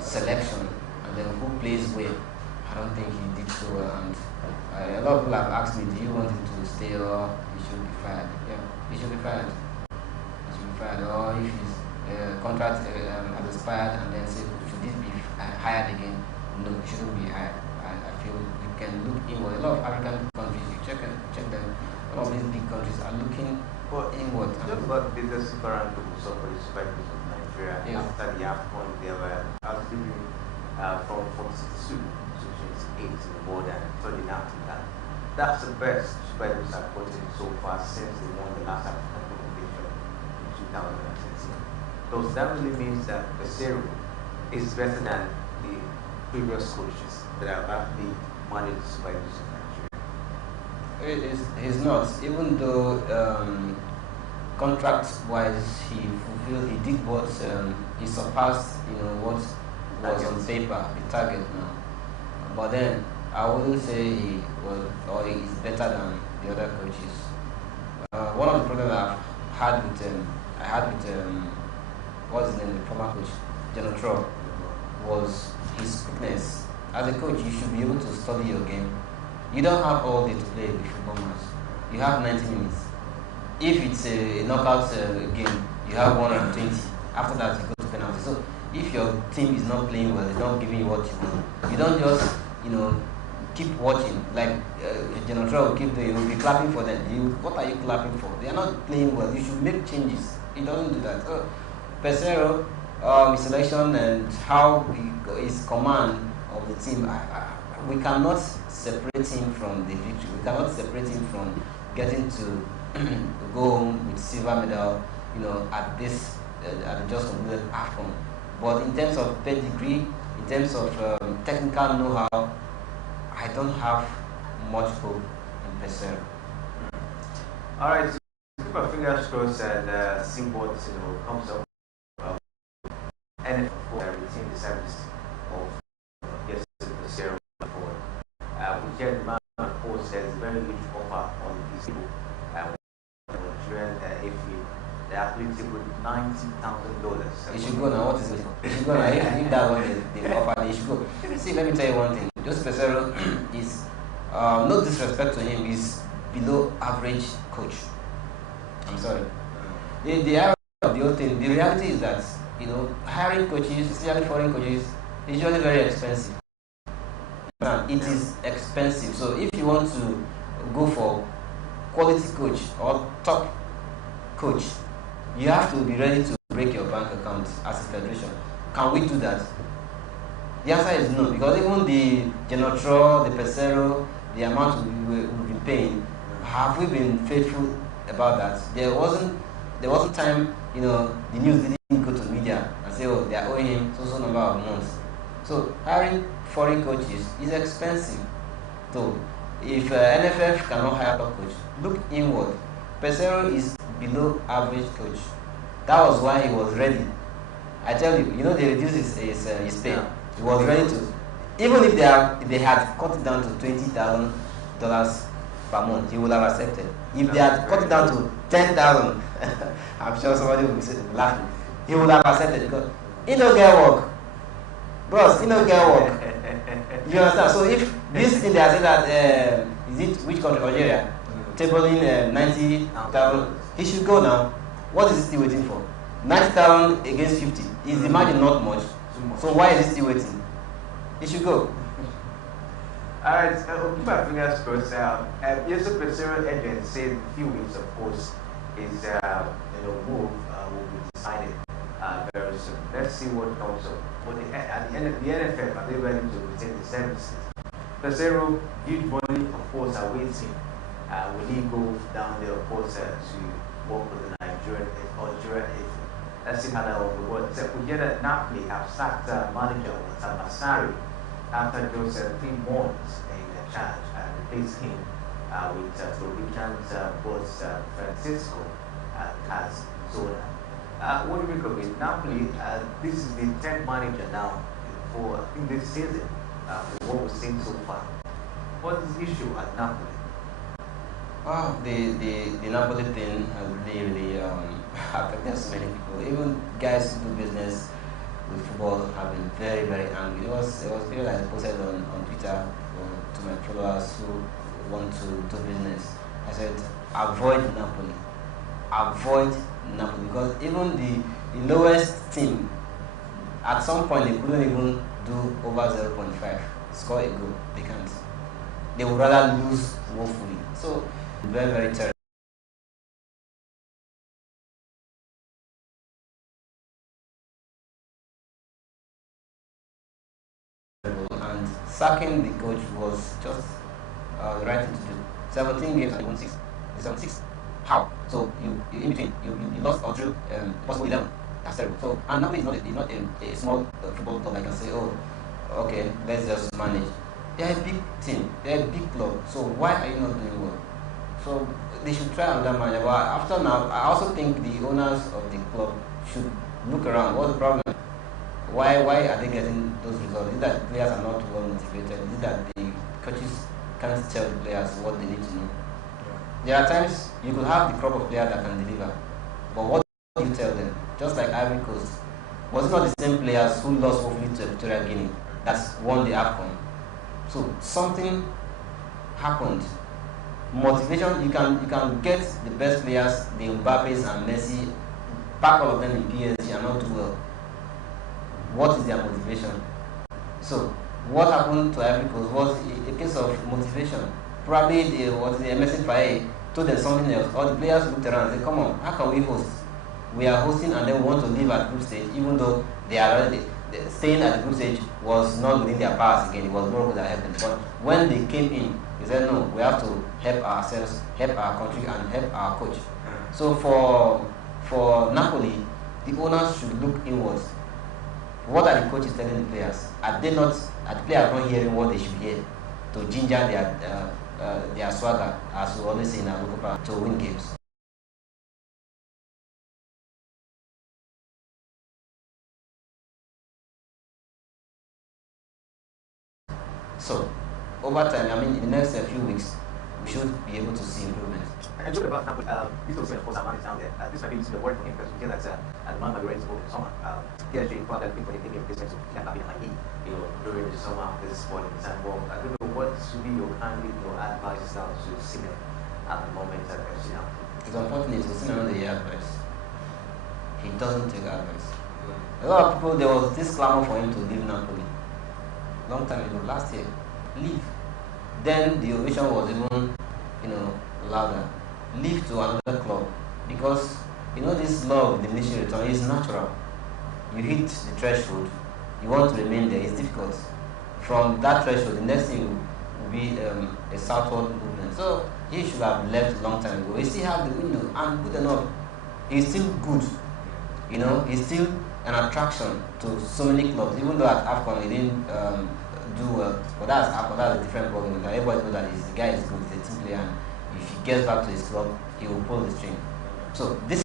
selection and then who plays where. I don't think he did so well, and a lot of people have asked me, do you want him to stay or he should be fired? Yeah, he should be fired. He should be fired, or if his contract has expired and then say, should this be hired again? No, it shouldn't be hired. I feel you can look inward. A lot of African countries, you check them. A lot of these big countries are looking inward. Just about the Super Eagles of the Super Eagles of Nigeria, yes. After the AFCON, they were arguing from 42 to 28 in the world and 30 after that. That's the best Super Eagles have gotten so far since they won the last African competition in 2016. So that really means that Pesero is better than the previous coaches that have actually managed the Super Eagles of Nigeria. He's not, even though contract-wise he did what he surpassed, what was on paper, the target now. But then I wouldn't say he was or he is better than the other coaches. One of the problems I had with what's his name, the former coach, Genotro, was his quickness. As a coach, you should be able to study your game. You don't have all day to play a football match. You have 90 minutes. If it's a knockout game, you have 120. After that, you go to penalty. So if your team is not playing well, it's not giving you what you want, you don't just keep watching. Like Genotro will will be clapping for them. What are you clapping for? They are not playing well. You should make changes. He doesn't do that. Pesero, his selection and how his command of the team, we cannot separate him from the victory. We cannot separate him from getting to go home with silver medal, at this at the just completed AFCON. But in terms of pedigree, in terms of technical know-how, I don't have much hope in Pesero. All right, so keep our fingers crossed and see what comes up. And for retain the service of Pesero. We get the man, of course, there's a very huge offer on these people. Nigerian if they actually with $90,000. He should go now. What is it? He should go now. If that one they offer, he should go. See, let me tell you one thing. Jose Pesero is, no disrespect to him, is below average coach. I'm sorry. The irony of the whole thing, the reality is that hiring coaches, especially foreign coaches, is usually very expensive. It is expensive. So if you want to go for quality coach or top coach, you have to be ready to break your bank account as a federation. Can we do that? The answer is no, because even the Genotro, the Pesero, the amount we've been paying, have we been faithful about that? There wasn't time, the news didn't go to media and say, oh, they are owing him so number of months. So hiring foreign coaches is expensive. So if NFF cannot hire a coach, look inward. Pesero is below average coach. That was why he was ready. I tell you, they reduced his pay. He was ready to, even if they had cut it down to $20,000 per month, he would have accepted. If they had cut it down to 10,000, I'm sure somebody would be laughing. He would have accepted because he don't get work. Bros, he don't get work. You understand? So if this thing they are saying that is it which country? Algeria, tabling 90,000, he should go now. What is he still waiting for? 90,000 against 50. Is the margin not much? So why is he still waiting? He should go. Alright, we'll keep our fingers crossed. Jose Pesero agent said in a few weeks, of course, his move will be decided very soon. Let's see what comes up. But at the end of the NFF, are they ready to retain the services? Pesero, huge money, of course, are waiting. Will he go down there, of course, to work with the Nigerian Algeria? Let's see how that will work. We get that Napoli have sacked manager Masari after just 3 months in charge and replaced him with Floridian's boss Francisco Cazorla. What do you make of it? Napoli, this is the 10th manager now for I think this season, for what we've seen so far. What is the issue at Napoli? Well, the Napoli thing has really affected so many people. Even guys who do business, with football have been very, very angry. It was people that I posted on Twitter to my followers who want to do business. I said, avoid Napoli. Avoid Napoli, because even the lowest team, at some point they couldn't even do over 0.5, score a goal. They can't. They would rather lose woefully. So very, very terrible. And sacking the coach was just the right thing to do. 17 games and won 6. 76. How? So you in between you lost or drew possible 11. That's terrible. So and Napoli is not a small football club. I can say, oh, okay, let's just manage. They're a big team. They're a big club. So why are you not doing well? So they should try another manager. But after now, I also think the owners of the club should look around. What's the problem? Why are they getting those results? Is it that players are not well motivated? Is it that the coaches can't tell the players what they need to know? There are times you could have the crop of players that can deliver, but what do you tell them? Just like Ivory Coast, was it not the same players who lost woefully to Equatorial Guinea that's won the AFCON? So something happened. Motivation, you can get the best players, the Mbappes and Messi, pack all of them in PSG and not do well. What is their motivation? So what happened to Ivory Coast was a case of motivation. Probably the MSC Faye told them something else. All the players looked around and said, come on, how can we host? We are hosting and then we want to leave at group stage, even though they are already staying at the group stage was not within their powers again. It was Morocco that helped them. But when they came in, they said, no, we have to help ourselves, help our country, and help our coach. So for Napoli, the owners should look inwards. What are the coaches telling the players? Are the players not hearing what they should hear to ginger their swagger, as we always say in our local park, to win games? So, over time, I mean, in the next few weeks, we should be able to see improvement. And talking about Napoli, this also, of course, our man is down there. This might be the word for him because we hear that at the moment we're ready to go in summer. He actually found that people thinking of business of Kian like during the summer, this point in time. Well, I don't know what should be your kind of advice now to Simon at the moment at FC Napoli. It's unfortunate to see another year advice. He doesn't take advice. A lot of people, there was this clamor for him to leave Napoli. Long time ago, last year, leave. Then the ovation was even, louder. Leave to another club, because this law of diminishing return is natural. You hit the threshold, you want to remain there. It's difficult. From that threshold, the next thing will be a southward movement. So he should have left a long time ago. He still have the window, and good enough. He's still good. He's still an attraction to so many clubs. Even though at AFCON he didn't do well, but that's AFCON. That's a different problem. Everybody knows that the guy is good. He's a team player, and if he gets back to his club, he will pull the string. So this